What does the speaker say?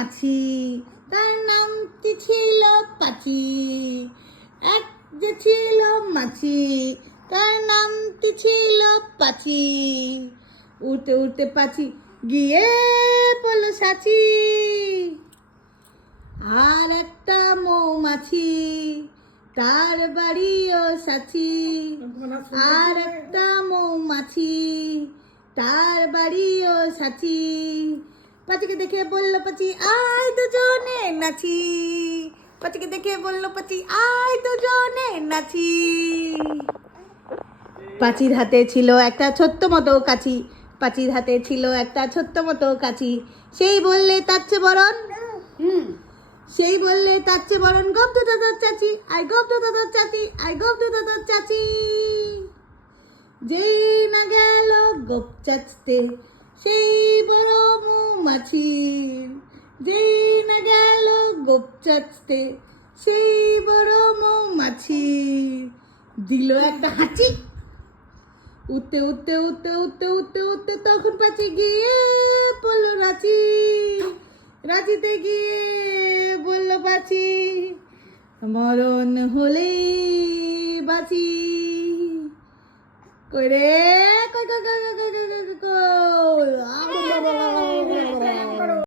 মৌমাছি, তার নামটি ছিল পাচি। এক যে ছিল মাছি, তার নামটি ছিল পাচি। উড়তে উড়তে পাচি গিয়ে পড়ল সাচি। আর একটা মৌমাছি, তার বাড়িও সাচি। আর একটা মৌমাছি, তার বাড়িও সাচি। পাচিকে দেখে বলল পাচি, আয় দুজনে নাচি। পাচিকে দেখে বলল পাচি, আয় দুজনে নাচি। পাচির হাতে ছিল একটা ছোট্ট মতো কাচি। পাচির হাতে ছিল একটা ছোট্ট মতো কাচি। সেই বললে তার চেয়ে বরণ, সেই বললে তার চেয়ে বরণ গপ্ত দাদার চাচি, আই গপ্ত দাদার চাচি, আই গপ্ত দাদার চাচি। যেই না গেল গোপ চাচতে, সেই বড় মৌমাছি। যেই না গেল গোপ চাচতে, সেই বড় মৌমাছি। দিল একটা হাঁচি। উঠতে উঠতে উঠতে উঠতে উঠতে উঠতে তখন পাচি গিয়ে পড়ল রাঁচি। রাঁচিতে গিয়ে বলল পাচি, মরণ হলেই বাঁচি। কই রে, কই কই কই কই কই কই কই কই।